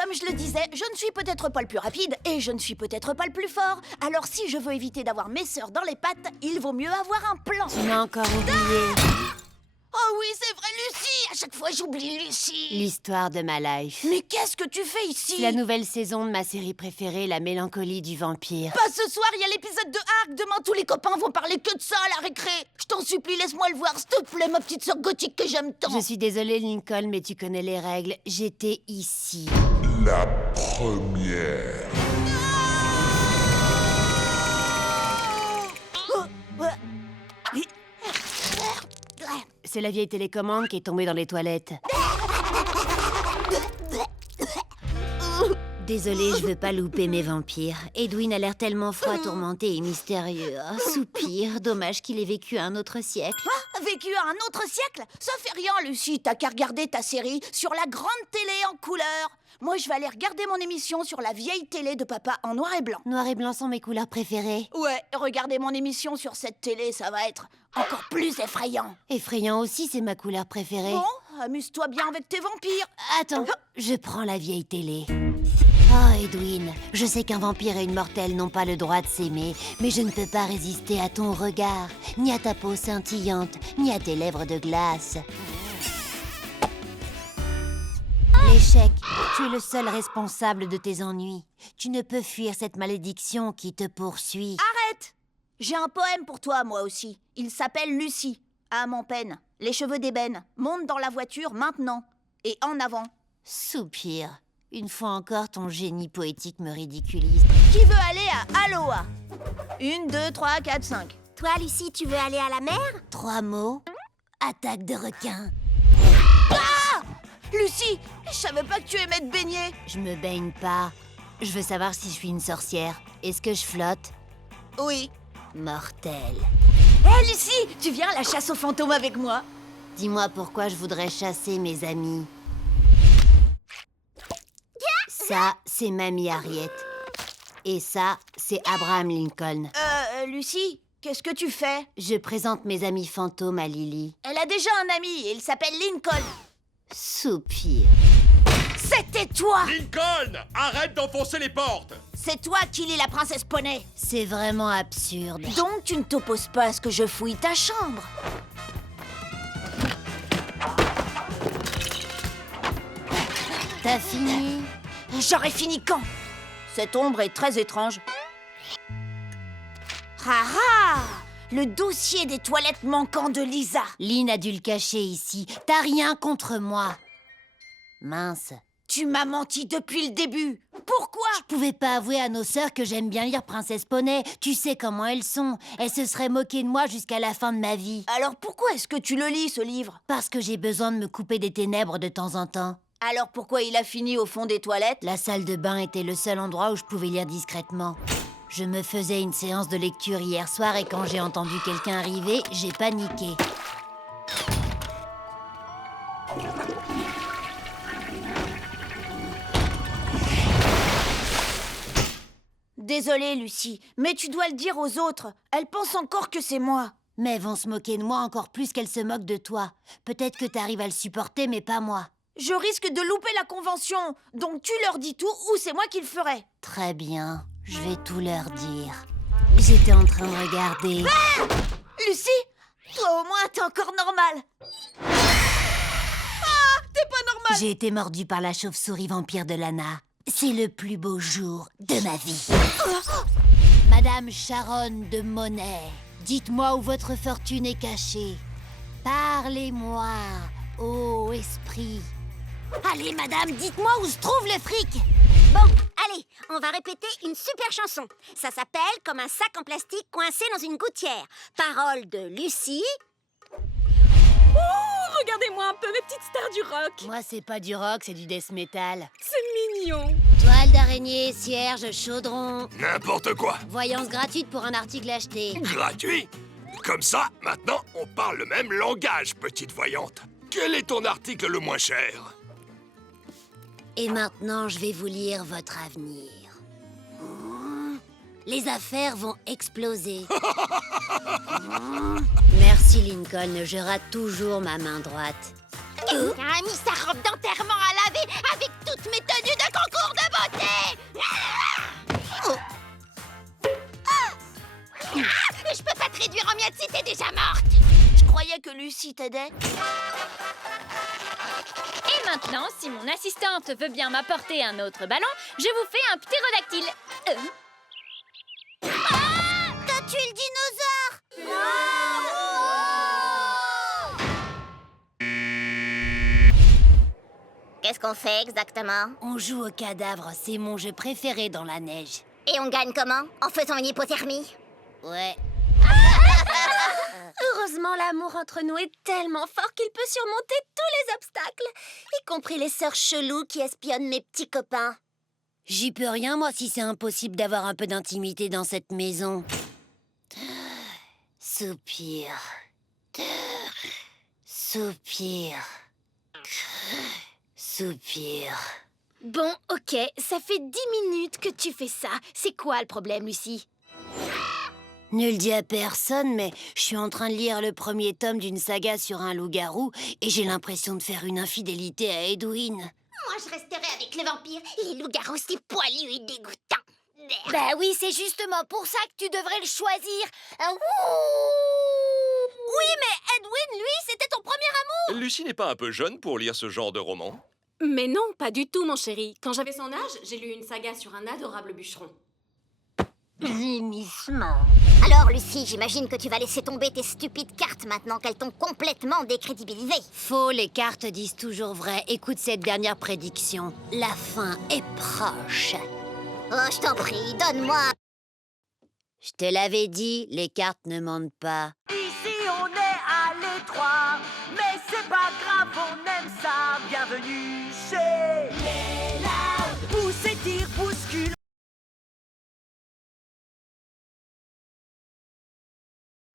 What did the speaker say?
comme je le disais, je ne suis peut-être pas le plus rapide et je ne suis peut-être pas le plus fort. Alors si je veux éviter d'avoir mes sœurs dans les pattes, il vaut mieux avoir un plan. Tu m'as encore oublié. Oh oui, c'est vrai, Lucie! À chaque fois, j'oublie Lucie! L'histoire de ma life. Mais qu'est-ce que tu fais ici? C'est la nouvelle saison de ma série préférée, La Mélancolie du Vampire. Pas ce soir, il y a l'épisode de Arc. Demain, tous les copains vont parler que de ça à la récré. Je t'en supplie, laisse-moi le voir, s'il te plaît, ma petite sœur gothique que j'aime tant. Je suis désolée, Lincoln, mais tu connais les règles. J'étais ici. La première. C'est la vieille télécommande qui est tombée dans les toilettes. Désolée, je veux pas louper mes vampires. Edwin a l'air tellement froid, tourmenté et mystérieux. Oh, soupir, dommage qu'il ait vécu un autre siècle. Vécu à un autre siècle? Ça fait rien, Lucie, t'as qu'à regarder ta série sur la grande télé en couleur. Moi, je vais aller regarder mon émission sur la vieille télé de papa en noir et blanc. Noir et blanc sont mes couleurs préférées. Ouais, regarder mon émission sur cette télé, ça va être encore plus effrayant. Effrayant aussi, c'est ma couleur préférée. Bon, amuse-toi bien avec tes vampires. Attends, je prends la vieille télé. Oh, Edwin, je sais qu'un vampire et une mortelle n'ont pas le droit de s'aimer, mais je ne peux pas résister à ton regard, ni à ta peau scintillante, ni à tes lèvres de glace. L'échec, tu es le seul responsable de tes ennuis. Tu ne peux fuir cette malédiction qui te poursuit. Arrête! J'ai un poème pour toi, moi aussi. Il s'appelle Lucie. Âme en peine, les cheveux d'ébène, monte dans la voiture maintenant. Et en avant. Soupir. Une fois encore, ton génie poétique me ridiculise. Qui veut aller à Aloha? 1, 2, 3, 4, 5. Toi, Lucie, tu veux aller à la mer? 3 mots. Attaque de requin. Lucie, je savais pas que tu aimais te baigner. Je me baigne pas. Je veux savoir si je suis une sorcière. Est-ce que je flotte? Oui. Mortel. Hé, Lucie, tu viens à la chasse aux fantômes avec moi? Dis-moi pourquoi je voudrais chasser mes amis. Ça, c'est Mamie Harriet. Et ça, c'est Abraham Lincoln. Lucie, qu'est-ce que tu fais? Je présente mes amis fantômes à Lily. Elle a déjà un ami et il s'appelle Lincoln. Soupir. C'était toi! Lincoln! Arrête d'enfoncer les portes! C'est toi qui lis la princesse Poney. C'est vraiment absurde. Donc tu ne t'opposes pas à ce que je fouille ta chambre. T'as fini? J'aurais fini quand? Cette ombre est très étrange. Ah ah! Le dossier des toilettes manquants de Lisa. Lynn a dû le cacher ici. T'as rien contre moi. Mince. Tu m'as menti depuis le début. Pourquoi? Je pouvais pas avouer à nos sœurs que j'aime bien lire Princesse Poney. Tu sais comment elles sont. Elles se seraient moquées de moi jusqu'à la fin de ma vie. Alors pourquoi est-ce que tu le lis, ce livre? Parce que j'ai besoin de me couper des ténèbres de temps en temps. Alors pourquoi il a fini au fond des toilettes? La salle de bain était le seul endroit où je pouvais lire discrètement. Je me faisais une séance de lecture hier soir et quand j'ai entendu quelqu'un arriver, j'ai paniqué. Désolée, Lucie, mais tu dois le dire aux autres. Elles pensent encore que c'est moi. Mais elles vont se moquer de moi encore plus qu'elles se moquent de toi. Peut-être que t'arrives à le supporter, mais pas moi. Je risque de louper la convention. Donc tu leur dis tout ou c'est moi qui le ferai. Très bien, je vais tout leur dire. J'étais en train de regarder... Ah! Lucie, toi au moins t'es encore normale. Ah, t'es pas normale. J'ai été mordue par la chauve-souris vampire de Lana. C'est le plus beau jour de ma vie. Madame Sharon de Monet, dites-moi où votre fortune est cachée. Parlez-moi, ô esprit. Allez, madame, dites-moi où se trouve le fric. Bon, allez, on va répéter une super chanson. Ça s'appelle Comme un sac en plastique coincé dans une gouttière. Paroles de Lucie. Oh, regardez-moi un peu mes petites stars du rock. Moi, c'est pas du rock, c'est du death metal. C'est mignon. Toile d'araignée, cierge, chaudron. N'importe quoi! Voyance gratuite pour un article acheté. Gratuit? Comme ça, maintenant, on parle le même langage, petite voyante. Quel est ton article le moins cher? Et maintenant, je vais vous lire votre avenir. Les affaires vont exploser. Merci, Lincoln. Je rate toujours ma main droite. A mis sa robe d'enterrement à laver avec toutes mes tenues de concours. s'il t'aidait? Et maintenant, si mon assistante veut bien m'apporter un autre ballon, je vous fais un ptérodactyle. T'as tué le dinosaure! Qu'est-ce qu'on fait exactement? On joue au cadavre, c'est mon jeu préféré dans la neige. Et on gagne comment? En faisant une hypothermie? Ouais. Heureusement, l'amour entre nous est tellement fort qu'il peut surmonter tous les obstacles, y compris les sœurs cheloues qui espionnent mes petits copains. J'y peux rien, moi, si c'est impossible d'avoir un peu d'intimité dans cette maison. Soupir. Soupir. Soupir. Bon, ok, ça fait 10 minutes que tu fais ça. C'est quoi le problème, Lucie? Ne le dis à personne, mais je suis en train de lire le premier tome d'une saga sur un loup-garou et j'ai l'impression de faire une infidélité à Edwin. Moi, je resterai avec les vampires, les loups-garous si poilus et dégoûtants. Bah oui, c'est justement pour ça que tu devrais le choisir. Oui, mais Edwin, lui, c'était ton premier amour. Lucie n'est pas un peu jeune pour lire ce genre de roman? Mais non, pas du tout, mon chéri. Quand j'avais son âge, j'ai lu une saga sur un adorable bûcheron. Gémissement. Alors, Lucie, j'imagine que tu vas laisser tomber tes stupides cartes maintenant qu'elles t'ont complètement décrédibilisée. Faux, les cartes disent toujours vrai. Écoute cette dernière prédiction. La fin est proche. Oh, je t'en prie, donne-moi. Je te l'avais dit, les cartes ne mentent pas. Ici on est à l'étroit, mais c'est pas grave, on aime ça. Bienvenue chez les Lards. Pousse et tire, pousse